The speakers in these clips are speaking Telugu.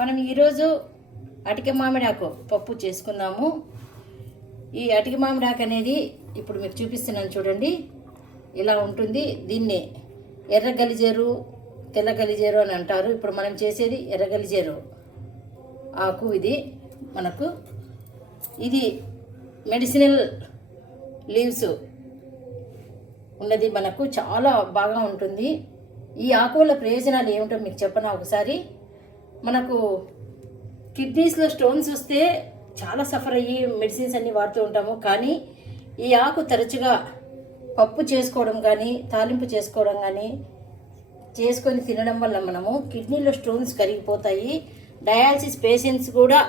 మనం ఈరోజు అటిక మామిడాకు పప్పు చేసుకుందాము. ఈ అటిక మామిడాకు అనేది ఇప్పుడు మీకు చూపిస్తున్నాను చూడండి, ఇలా ఉంటుంది. దీన్ని ఎర్రగలిజేరు, తెల్లగలిజేరు అని అంటారు. ఇప్పుడు మనం చేసేది ఎర్రగలిజేరు ఆకు. ఇది మనకు ఇది మెడిసినల్ లీవ్స్ ఉన్నది, మనకు చాలా బాగా ఉంటుంది. ఈ ఆకు వల్ల ప్రయోజనాలు ఏమిటో మీకు చెప్పనా ఒకసారి. మనకు కిడ్నీస్లో స్టోన్స్ వస్తే చాలా సఫర్ అయ్యి మెడిసిన్స్ అన్నీ వాడుతూ ఉంటాము. కానీ ఈ ఆకు తరచుగా పప్పు చేసుకోవడం కానీ, తాలింపు చేసుకోవడం కానీ చేసుకొని తినడం వల్ల మనము కిడ్నీలో స్టోన్స్ కరిగిపోతాయి. డయాలసిస్ పేషెంట్స్ కూడా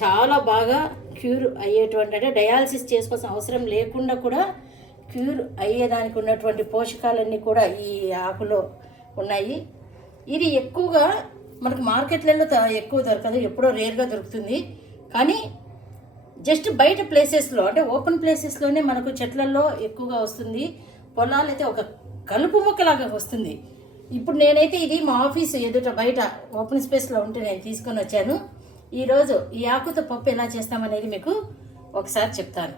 చాలా బాగా క్యూర్ అయ్యేటువంటి, అంటే డయాలసిస్ చేసుకోవాల్సిన అవసరం లేకుండా కూడా క్యూర్ అయ్యేదానికి ఉన్నటువంటి పోషకాలన్నీ కూడా ఈ ఆకులో ఉన్నాయి. ఇది ఎక్కువగా మనకు మార్కెట్లలో ఎక్కువ దొరకదు, ఎప్పుడో రేర్గా దొరుకుతుంది. కానీ జస్ట్ బయట ప్లేసెస్లో, అంటే ఓపెన్ ప్లేసెస్లోనే మనకు చెట్లలో ఎక్కువగా వస్తుంది. పొలాలు అయితే ఒక కలుపు మొక్కలాగా వస్తుంది. ఇప్పుడు నేనైతే ఇది మా ఆఫీస్ ఎదుట బయట ఓపెన్ స్పేస్లో ఉంటే నేను తీసుకొని వచ్చాను. ఈరోజు ఈ ఆకుతో పప్పు ఎలా చేస్తామనేది మీకు ఒకసారి చెప్తాను.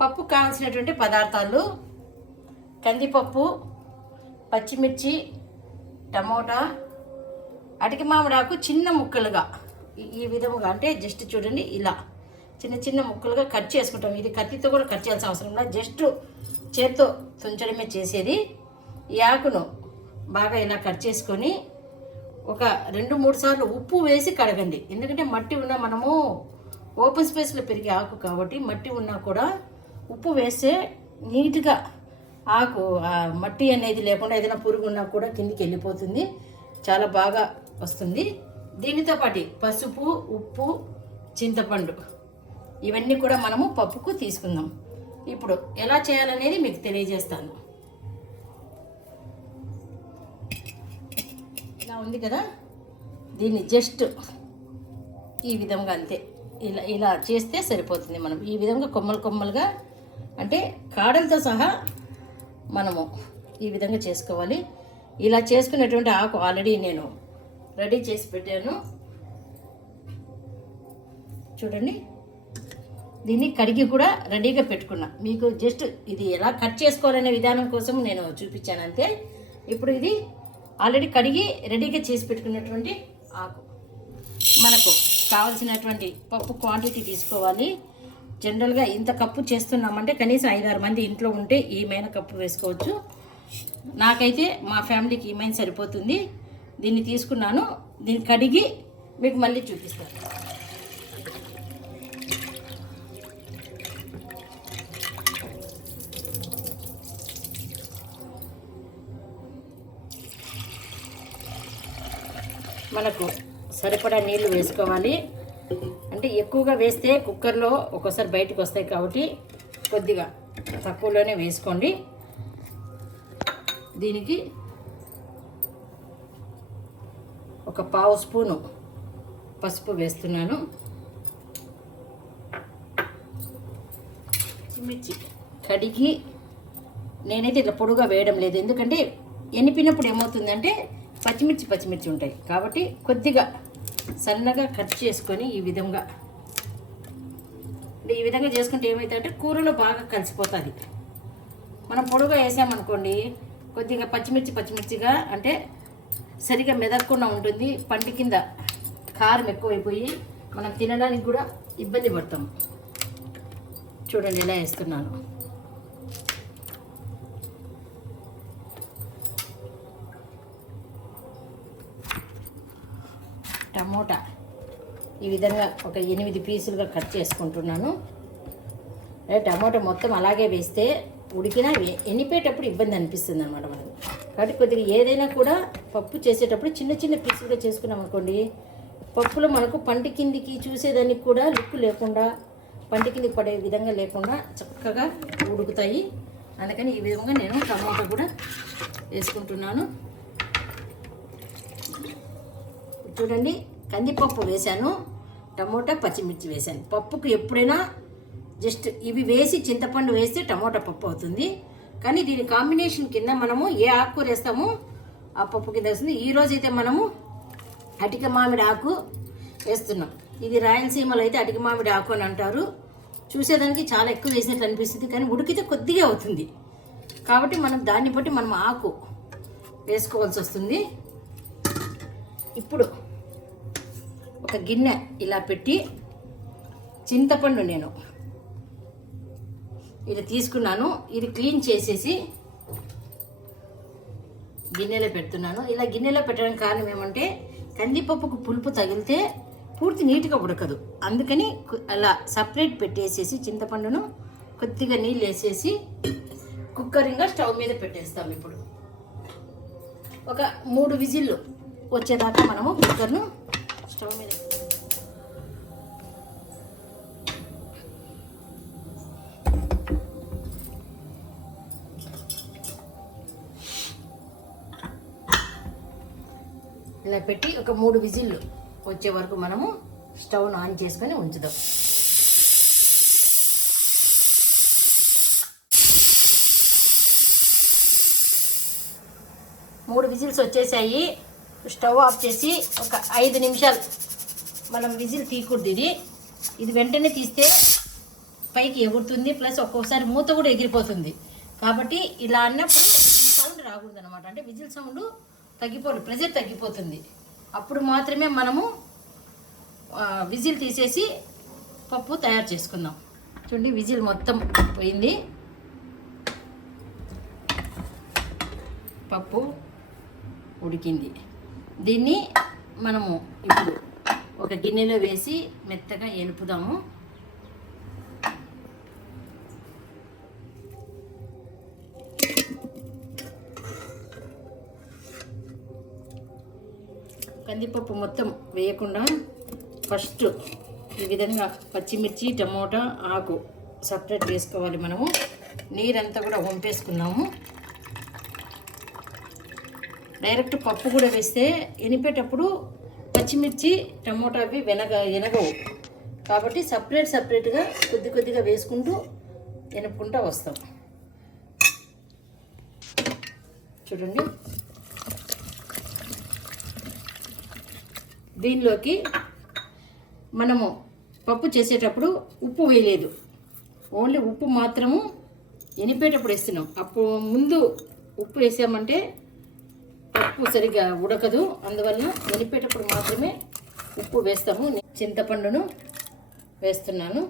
పప్పు కావాల్సినటువంటి పదార్థాలు: కందిపప్పు, పచ్చిమిర్చి, టమోటా, అటిక మామిడాకు చిన్న ముక్కలుగా ఈ విధముగా, అంటే జస్ట్ చూడండి ఇలా చిన్న చిన్న ముక్కలుగా కట్ చేసుకుంటాం. ఇది కత్తితో కూడా కట్ చేయాల్సిన అవసరం లేదు, జస్ట్ చేత్తో తుంచడమే చేసేది. ఈ ఆకును బాగా ఇలా కట్ చేసుకొని ఒక 2-3 సార్లు ఉప్పు వేసి కడగండి. ఎందుకంటే మట్టి ఉన్న, మనము ఓపెన్ స్పేస్లో పెరిగే ఆకు కాబట్టి మట్టి ఉన్నా కూడా ఉప్పు వేస్తే నీట్గా ఆకు మట్టి అనేది లేకుండా ఏదైనా పురుగు ఉన్నా కూడా కిందికి వెళ్ళిపోతుంది, చాలా బాగా వస్తుంది. దీనితో పాటు పసుపు, ఉప్పు, చింతపండు ఇవన్నీ కూడా మనము పప్పుకు తీసుకుందాం. ఇప్పుడు ఎలా చేయాలనేది మీకు తెలియజేస్తాను. ఇలా ఉంది కదా, దీన్ని జస్ట్ ఈ విధంగా అంతే ఇలా ఇలా చేస్తే సరిపోతుంది. మనం ఈ విధంగా కొమ్మలు కొమ్మలుగా, అంటే కాడలతో సహా మనము ఈ విధంగా చేసుకోవాలి. ఇలా చేసుకునేటువంటి ఆకు ఆల్రెడీ నేను రెడీ చేసి పెట్టాను చూడండి. దీన్ని కడిగి కూడా రెడీగా పెట్టుకున్నా. మీకు జస్ట్ ఇది ఎలా కట్ చేసుకోవాలనే విధానం కోసం నేను చూపించాను అంతే. ఇప్పుడు ఇది ఆల్రెడీ కడిగి రెడీగా చేసి పెట్టుకున్నటువంటి ఆకు. మనకు కావాల్సినటువంటి పప్పు క్వాంటిటీ తీసుకోవాలి. జనరల్గా ఇంత కప్పు చేస్తున్నామంటే కనీసం 5-6 మంది ఇంట్లో ఉంటే ఏమైనా కప్పు వేసుకోవచ్చు. నాకైతే మా ఫ్యామిలీకి ఏమైనా సరిపోతుంది. దీన్ని తీసుకున్నాను. దీన్ని కడిగి మీకు మళ్ళీ చూపిస్తాను. మనకు సరిపడా నీళ్ళు వేసుకోవాలి. అంటే ఎక్కువగా వేస్తే కుక్కర్లో ఒక్కోసారి బయటకు వస్తాయి కాబట్టి కొద్దిగా తక్కువలోనే వేసుకోండి. దీనికి ఒక 1/2 స్పూను పసుపు వేస్తున్నాను. పచ్చిమిర్చి కడిగి నేనైతే ఇట్లా పొడుగా వేయడం లేదు, ఎందుకంటే ఎనిపినప్పుడు ఏమవుతుందంటే పచ్చిమిర్చి ఉంటాయి కాబట్టి కొద్దిగా సన్నగా కట్ చేసుకొని ఈ విధంగా చేసుకుంటే ఏమవుతుందంటే కూరలో బాగా కలిసిపోతుంది. మనం పొడుగా వేసామనుకోండి కొద్దిగా పచ్చిమిర్చిగా, అంటే సరిగా మెదక్కుండా ఉంటుంది. పంటి కింద కారం ఎక్కువైపోయి మనం తినడానికి కూడా ఇబ్బంది పడతాం. చూడండి ఎలా వేస్తున్నాను. టమోటా ఈ విధంగా ఒక 8 పీసులుగా కట్ చేసుకుంటున్నాను. టమోటా మొత్తం అలాగే వేస్తే ఉడికినా ఎనిపేటప్పుడు ఇబ్బంది అనిపిస్తుంది అనమాట మనకు. కాబట్టి కొద్దిగా ఏదైనా కూడా పప్పు చేసేటప్పుడు చిన్న చిన్న పీసులుగా చేసుకున్నాం అనుకోండి, పప్పులో మనకు పంటి కిందికి చూసేదానికి కూడా లిక్కు లేకుండా, పంటి కిందికి పడే విధంగా లేకుండా చక్కగా ఉడుకుతాయి. అందుకని ఈ విధంగా నేను టమోటా కూడా వేసుకుంటున్నాను. చూడండి, కందిపప్పు వేశాను, టమోటా, పచ్చిమిర్చి వేశాను. పప్పుకు ఎప్పుడైనా జస్ట్ ఇవి వేసి చింతపండు వేస్తే టమోటా పప్పు అవుతుంది. కానీ దీని కాంబినేషన్ కింద మనము ఏ ఆకుకూర వేస్తామో ఆ పప్పు కింద వస్తుంది. ఈరోజు అయితే మనము అటిక మామిడి ఆకు వేస్తున్నాం. ఇది రాయలసీమలో అయితే అటిక మామిడి ఆకు అని అంటారు. చూసేదానికి చాలా ఎక్కువ వేసినట్లు అనిపిస్తుంది, కానీ ఉడికితే కొద్దిగా అవుతుంది. కాబట్టి మనం దాన్ని బట్టి మనం ఆకు వేసుకోవాల్సి వస్తుంది. ఇప్పుడు ఒక గిన్నె ఇలా పెట్టి చింతపండు నేను ఇలా తీసుకున్నాను. ఇది క్లీన్ చేసేసి గిన్నెలో పెడుతున్నాను. ఇలా గిన్నెలో పెట్టడానికి కారణం ఏమంటే కందిపప్పుకు పులుపు తగిలితే పూర్తి నీట్గా ఉడకదు. అందుకని అలా సపరేట్ పెట్టేసేసి చింతపండును కొద్దిగా నీళ్ళు వేసేసి కుక్కరింగా స్టవ్ మీద పెట్టేస్తాం. ఇప్పుడు ఒక 3 విజిల్లు వచ్చేదాకా మనము కుక్కర్ను స్టవ్ మీద ఇలా పెట్టి ఒక 3 విజిల్లు వచ్చే వరకు మనము స్టవ్ను ఆన్ చేసుకొని ఉంచుదాం. మూడు విజిల్స్ వచ్చేసాయి. స్టవ్ ఆఫ్ చేసి ఒక 5 నిమిషాలు మనం విజిల్ తీయకూడదు. ఇది వెంటనే తీస్తే పైకి ఎగురుతుంది, ప్లస్ ఒక్కొక్కసారి మూత కూడా ఎగిరిపోతుంది. కాబట్టి ఇలా అన్నప్పుడు సౌండ్ రాకూడదు అనమాట. అంటే విజిల్ సౌండ్ తగ్గిపోతుంది, ప్రెజర్ తగ్గిపోతుంది. అప్పుడు మాత్రమే మనము విజిల్ తీసేసి పప్పు తయారు చేసుకుందాం. చూడండి, విజిల్ మొత్తం పోయింది. పప్పు ఉడికింది. దీన్ని మనము ఇప్పుడు ఒక గిన్నెలో వేసి మెత్తగా ఎనుపుదాము. కందిపప్పు మొత్తం వేయకుండా ఫస్ట్ ఈ విధంగా పచ్చిమిర్చి, టమోటా, ఆకు సపరేట్ వేసుకోవాలి. మనము నీరంతా కూడా వంపేసుకున్నాము. డైరెక్ట్ పప్పు కూడా వేస్తే ఎనిపేటప్పుడు పచ్చిమిర్చి, టమోటా అవి ఎనగవు. కాబట్టి సపరేట్గా కొద్దిగా వేసుకుంటూ ఎనుపుకుంటూ వస్తాం. చూడండి, దీనిలోకి మనము పప్పు చేసేటప్పుడు ఉప్పు వేయలేదు, ఓన్లీ ఉప్పు మాత్రము ఎనిపేటప్పుడు వేస్తున్నాం. అప్పుడు ముందు ఉప్పు వేసామంటే పప్పు సరిగా ఉడకదు. అందువల్ల ఎనిపేటప్పుడు మాత్రమే ఉప్పు వేస్తాము. చింతపండును వేస్తున్నాను.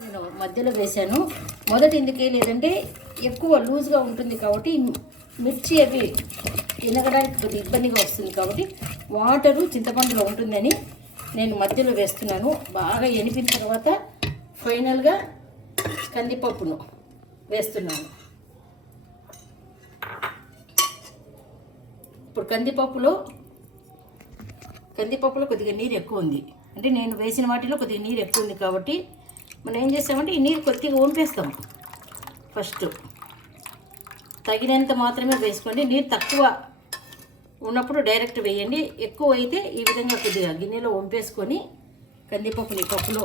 నేను మధ్యలో వేసాను. మొదట ఎందుకే లేదంటే ఎక్కువ లూజ్గా ఉంటుంది కాబట్టి మిర్చి అవి తినగడానికి కొద్దిగా ఇబ్బందిగా వస్తుంది. కాబట్టి వాటరు చింతపండులో ఉంటుందని నేను మధ్యలో వేస్తున్నాను. బాగా ఎనిపిన తర్వాత ఫైనల్గా కందిపప్పును వేస్తున్నాను. ఇప్పుడు కందిపప్పులో కొద్దిగా నీరు ఎక్కువ ఉంది. అంటే నేను వేసిన వాటిలో కొద్దిగా నీరు ఎక్కువ ఉంది కాబట్టి మనం ఏం చేస్తామంటే ఈ నీరు కొద్దిగా వంపేస్తాం. ఫస్ట్ తగినంత మాత్రమే వేసుకోండి. నీరు తక్కువ ఉన్నప్పుడు డైరెక్ట్ వేయండి. ఎక్కువ అయితే ఈ విధంగా కొద్దిగా గిన్నెలో వంపేసుకొని కందిపప్పుని పప్పులో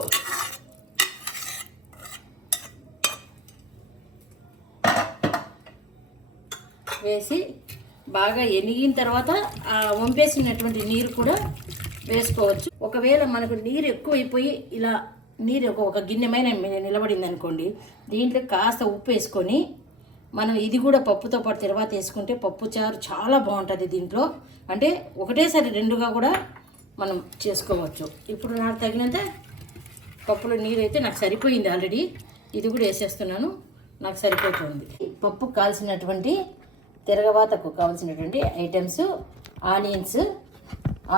వేసి బాగా ఎనిగిన తర్వాత ఆ వంపేసినటువంటి నీరు కూడా వేసుకోవచ్చు. ఒకవేళ మనకు నీరు ఎక్కువైపోయి ఇలా నీరు ఒక గిన్నెమైన నిలబడింది అనుకోండి, దీంట్లో కాస్త ఉప్పు వేసుకొని మనం ఇది కూడా పప్పుతో పాటు తర్వాత వేసుకుంటే పప్పు చారు చాలా బాగుంటుంది. దీంట్లో అంటే ఒకటేసారి 2గా కూడా మనం చేసుకోవచ్చు. ఇప్పుడు నాకు తగినంత పప్పులో నీరు అయితే నాకు సరిపోయింది ఆల్రెడీ. ఇది కూడా వేసేస్తున్నాను, నాకు సరిపోతుంది. పప్పు కావాల్సినటువంటి తిరగవాతకు కావాల్సినటువంటి ఐటమ్స్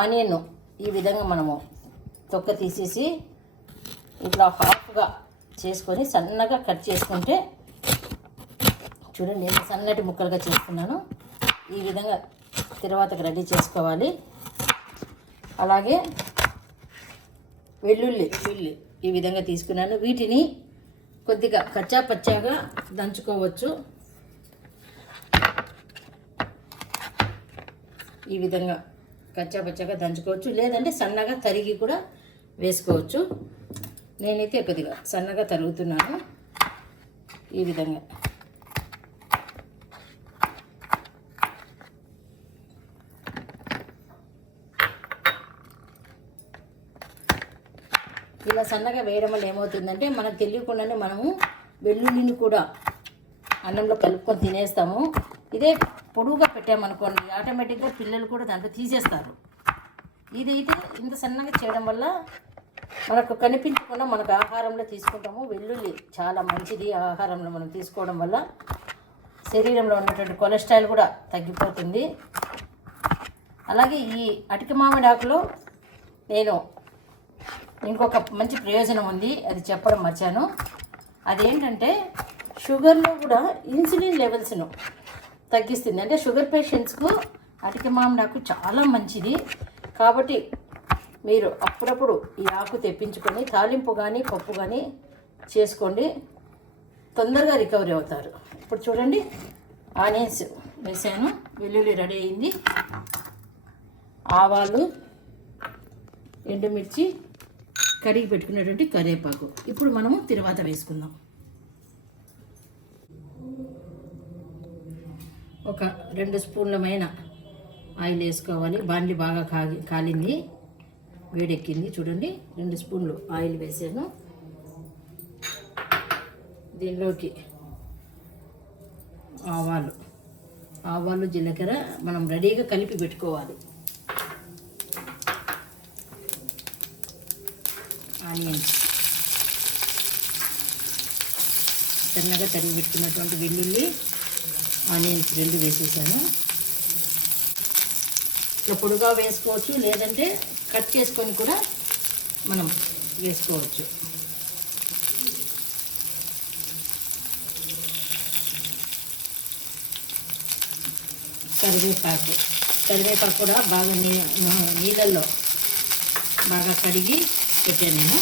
ఆనియన్ ఈ విధంగా మనము తొక్క తీసేసి ఇట్లా హాఫ్గా చేసుకొని సన్నగా కట్ చేసుకుంటే, చూడండి ఎంత సన్నటి ముక్కలుగా చేస్తున్నాను. ఈ విధంగా తిరగవాతకు రెడీ చేసుకోవాలి. అలాగే వెల్లుల్లి ఈ విధంగా తీసుకున్నాను. వీటిని కొద్దిగా కచ్చా పచ్చాగా దంచుకోవచ్చు. ఈ విధంగా కచ్చా పచ్చాగా దంచుకోవచ్చు, లేదంటే సన్నగా తరిగి కూడా వేసుకోవచ్చు. నేనైతే కొద్దిగా సన్నగా తరుగుతున్నాను. ఈ విధంగా ఇలా సన్నగా వేయడం వల్ల ఏమవుతుందంటే మనకు తెలియకుండానే మనము వెల్లుల్లిని కూడా అన్నంలో కలుపుకొని తినేస్తాము. ఇదే పొడుగుగా పెట్టామనుకోండి ఆటోమేటిక్గా పిల్లలు కూడా దాంట్లో తీసేస్తారు. ఇదైతే ఇంత సన్నగా చేయడం వల్ల మనకు కనిపించకుండా మనకు ఆహారంలో తీసుకుంటాము. వెల్లుల్లి చాలా మంచిది ఆహారంలో మనం తీసుకోవడం వల్ల. శరీరంలో ఉన్నటువంటి కొలెస్ట్రాల్ కూడా తగ్గిపోతుంది. అలాగే ఈ అటిక మామిడాకులో నేను ఇంకొక మంచి ప్రయోజనం ఉంది, అది చెప్పడం మర్చాను. అదేంటంటే షుగర్లో కూడా ఇన్సులిన్ లెవెల్స్ను తగ్గిస్తుంది. అంటే షుగర్ పేషెంట్స్కు అటిక మామిడాకు చాలా మంచిది. కాబట్టి మీరు అప్పుడప్పుడు ఈ ఆకు తెప్పించుకొని తాలింపు కానీ పప్పు కానీ చేసుకోండి, తొందరగా రికవరీ అవుతారు. ఇప్పుడు చూడండి, ఆనియన్స్ వేసాను, వెల్లుల్లి రెడీ అయింది, ఆవాలు, ఎండుమిర్చి, కడిగి పెట్టుకున్నటువంటి కరివేపాకు. ఇప్పుడు మనము తిరువాత వేసుకుందాం. ఒక 2 స్పూన్లమైన ఆయిల్ వేసుకోవాలి. బాండి బాగా కాలింది, వేడెక్కింది. చూడండి, 2 స్పూన్లు ఆయిల్ వేసాను. దీనిలోకి ఆవాలు జీలకర్ర మనం రెడీగా కలిపి పెట్టుకోవాలి. ఆనియన్స్, సన్నగా తరిగి పెట్టుకున్నటువంటి వెల్లుల్లి, ఆనియన్స్ 2 వేసేసాను. ఇట్లా పొడుగా వేసుకోవచ్చు, లేదంటే కట్ చేసుకొని కూడా మనం వేసుకోవచ్చు. కరివేపాకు కూడా బాగా నీళ్ళల్లో బాగా కడిగి పెట్టాను నేను.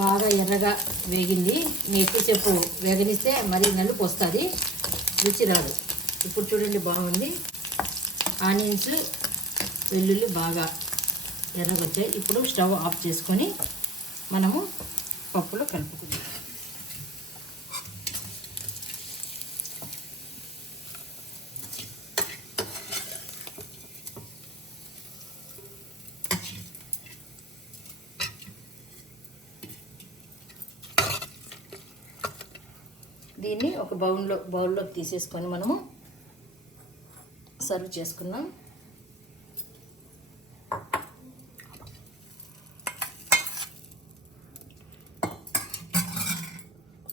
బాగా ఎర్రగా వేగింది. ఎక్కువసేపు వేగనిస్తే మరీ నలుపు వస్తుంది, రుచి రాదు. ఇప్పుడు చూడండి, బాగుంది. ఆనియన్స్, వెల్లుల్లి బాగా ఎర్రగా వచ్చాయి. ఇప్పుడు స్టవ్ ఆఫ్ చేసుకొని మనము పప్పులో కలుపుకుందాం. దీన్ని ఒక బౌల్లోకి తీసేసుకొని మనము సర్వ్ చేసుకుందాం.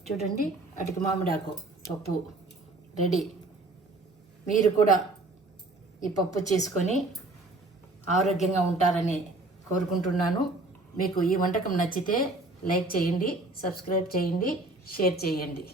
చూడండి, అటిక మామిడాకు పప్పు రెడీ. మీరు కూడా ఈ పప్పు చేసుకొని ఆరోగ్యంగా ఉంటారని కోరుకుంటున్నాను. మీకు ఈ వంటకం నచ్చితే లైక్ చేయండి, సబ్స్క్రైబ్ చేయండి, షేర్ చేయండి.